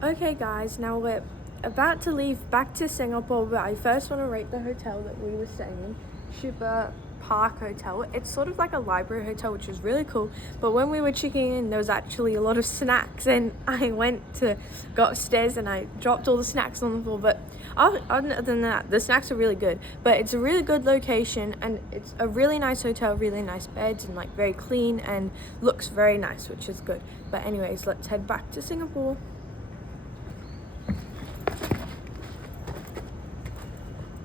Okay guys, now we're about to leave back to Singapore, but I first want to rate the hotel that we were staying in, Super Park Hotel. It's sort of like a library hotel, which is really cool, but when we were checking in, there was actually a lot of snacks, and I got upstairs and I dropped all the snacks on the floor, but other than that, the snacks are really good. But it's a really good location, and it's a really nice hotel, really nice beds, and like very clean, and looks very nice, which is good. But anyways, let's head back to Singapore.